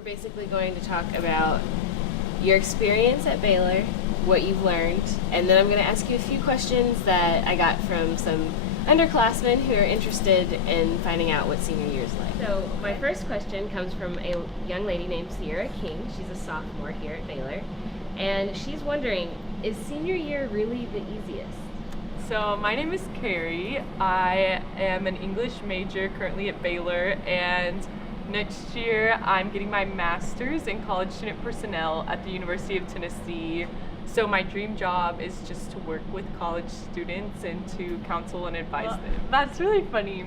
we're basically going to talk about your experience at Baylor, what you've learned, and then I'm going to ask you a few questions that I got from some underclassmen who are interested in finding out what senior year is like. So my first question comes from a young lady named Sierra King. She's a sophomore here at Baylor, and she's wondering, is senior year really the easiest? So my name is Carrie. I am an English major currently at Baylor, and next year I'm getting my master's in college student personnel at the University of Tennessee. So my dream job is just to work with college students and to counsel and advise them. That's really funny.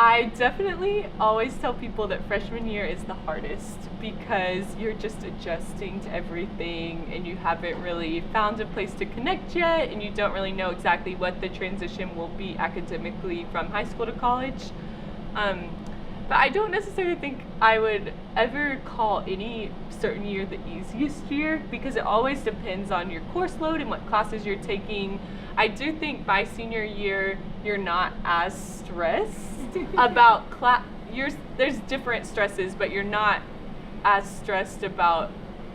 I definitely always tell people that freshman year is the hardest because you're just adjusting to everything and you haven't really found a place to connect yet, and you don't really know exactly what the transition will be academically from high school to college. But I don't necessarily think I would ever call any certain year the easiest year because it always depends on your course load and what classes you're taking. I do think by senior year, you're not as stressed about class. There's different stresses, but you're not as stressed about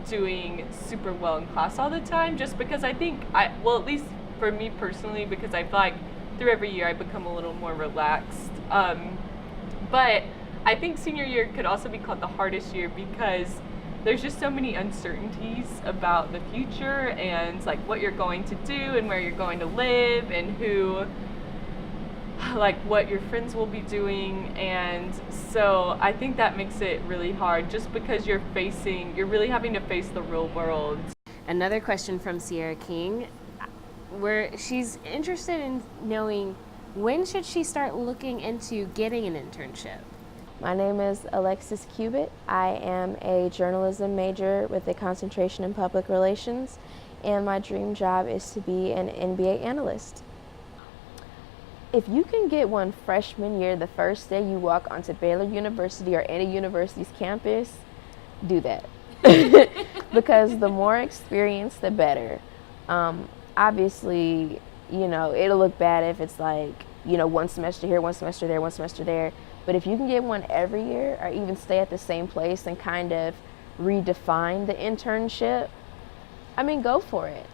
doing super well in class all the time, just because I think, at least for me personally, because I feel like through every year I become a little more relaxed. But I think senior year could also be called the hardest year because there's just so many uncertainties about the future and like what you're going to do and where you're going to live and what your friends will be doing. And so I think that makes it really hard just because you're really having to face the real world. Another question from Sierra King, where she's interested in knowing when should she start looking into getting an internship? My name is Alexis Cubitt. I am a journalism major with a concentration in public relations, and my dream job is to be an NBA analyst. If you can get one freshman year, the first day you walk onto Baylor University or any university's campus, do that. Because the more experience, the better. Obviously, it'll look bad if it's one semester here, one semester there, one semester there. But if you can get one every year or even stay at the same place and kind of redefine the internship, go for it.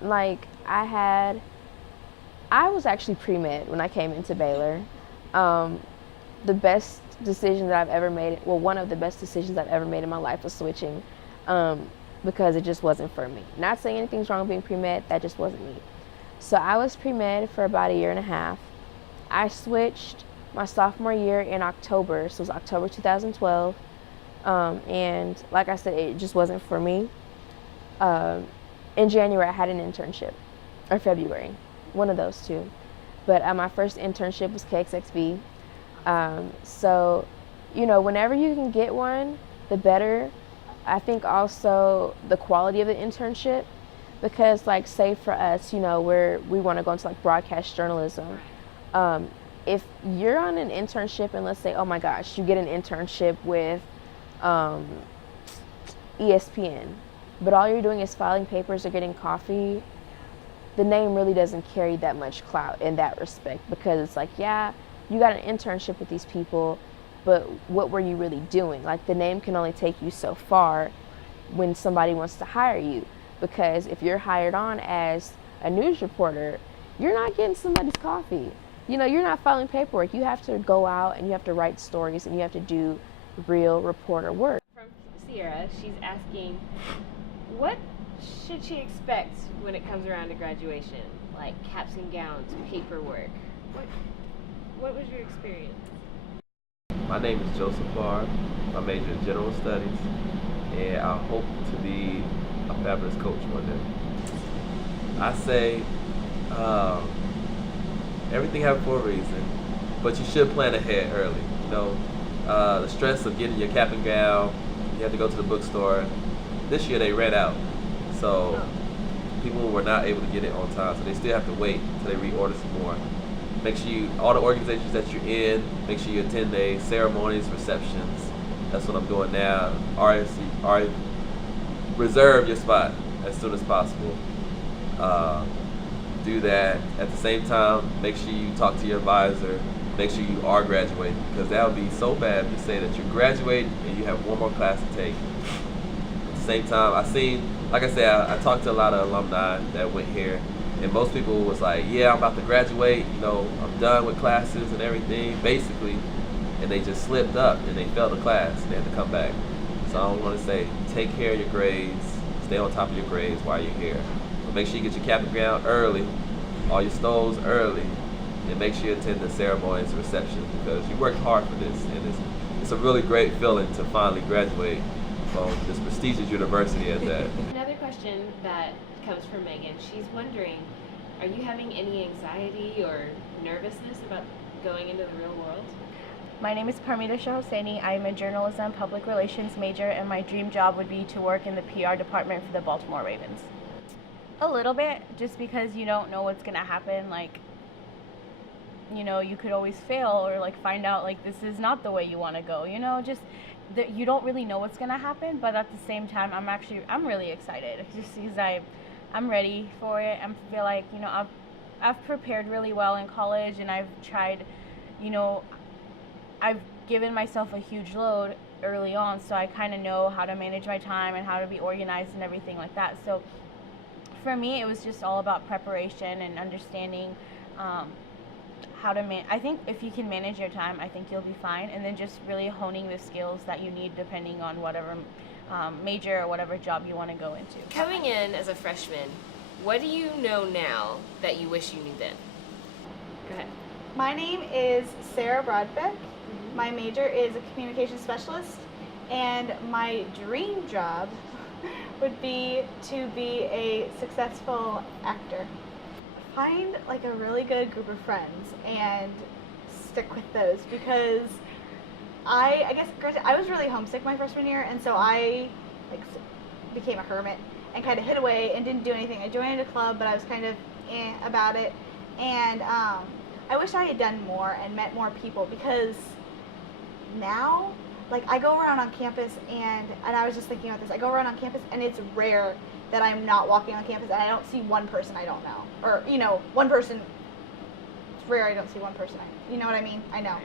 I was actually pre-med when I came into Baylor. The best decision that I've ever made, one of the best decisions I've ever made in my life was switching because it just wasn't for me. Not saying anything's wrong with being pre-med, that just wasn't me. So I was pre-med for about a year and a half. I switched my sophomore year in October, so it was October 2012, and like I said, it just wasn't for me. In January, I had an internship, or February, one of those two. But my first internship was KXXV. So, whenever you can get one, the better. I think also the quality of the internship, because say for us, we want to go into broadcast journalism. If you're on an internship and let's say, oh my gosh, you get an internship with ESPN, but all you're doing is filing papers or getting coffee, the name really doesn't carry that much clout in that respect, because it's you got an internship with these people, but what were you really doing? The name can only take you so far when somebody wants to hire you, because if you're hired on as a news reporter, you're not getting somebody's coffee. You're not filing paperwork. You have to go out and you have to write stories and you have to do real reporter work. From Sierra, she's asking, what should she expect when it comes around to graduation? Like caps and gowns, paperwork. What was your experience? My name is Joseph Barr. I major in general studies, and I hope to be a fabulous coach one day. I say, everything happens for a reason, but you should plan ahead early. The stress of getting your cap and gown, you have to go to the bookstore. This year they ran out, so people were not able to get it on time, so they still have to wait until they reorder some more. Make sure all the organizations that you're in, make sure you attend the ceremonies, receptions. That's what I'm doing now. Reserve your spot as soon as possible. Do that. At the same time, make sure you talk to your advisor. Make sure you are graduating, because that would be so bad if you say that you're graduating and you have one more class to take same time, like I said, I talked to a lot of alumni that went here, and most people was like, yeah, I'm about to graduate, I'm done with classes and everything, basically, and they just slipped up and they failed the class and they had to come back. So I want to say, take care of your grades, stay on top of your grades while you're here. But make sure you get your cap and gown early, all your stoles early, and make sure you attend the ceremonies and receptions because you worked hard for this, and it's a really great feeling to finally graduate from this prestigious university at that. Another question that comes from Megan. She's wondering, are you having any anxiety or nervousness about going into the real world? My name is Parmita Shah Hosseini. I am a journalism public relations major, and my dream job would be to work in the PR department for the Baltimore Ravens. A little bit, just because you don't know what's going to happen. You could always fail or find out this is not the way you want to go. You don't really know what's going to happen, but at the same time, I'm really excited just because I'm ready for it. I feel like, I've prepared really well in college, and I've tried, I've given myself a huge load early on, so I kind of know how to manage my time and how to be organized and everything like that. So for me, it was just all about preparation and understanding how to I think if you can manage your time, I think you'll be fine, and then just really honing the skills that you need depending on whatever major or whatever job you want to go into. Coming in as a freshman, what do you know now that you wish you knew then? Go ahead. My name is Sarah Broadbeck. My major is a communications specialist, and my dream job would be to be a successful actor. Find a really good group of friends and stick with those, because I guess I was really homesick my freshman year, and so I became a hermit and kind of hid away and didn't do anything. I joined a club, but I was kind of about it, and I wish I had done more and met more people, because now I go around on campus and I was just thinking about this. I go around on campus and it's rare that I'm not walking on campus and I don't see one person I don't know. Or, one person, it's rare I don't see one person you know what I mean? I know.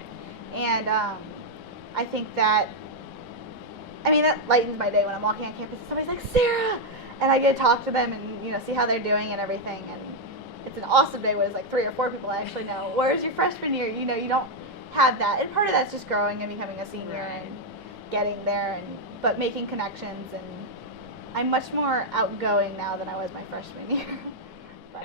And I think that lightens my day when I'm walking on campus and somebody's like, Sarah! And I get to talk to them and, see how they're doing and everything. And it's an awesome day when it's 3 or 4 people I actually know. Whereas your freshman year, you don't have that. And part of that's just growing and becoming a senior and getting there, but making connections, and I'm much more outgoing now than I was my freshman year. But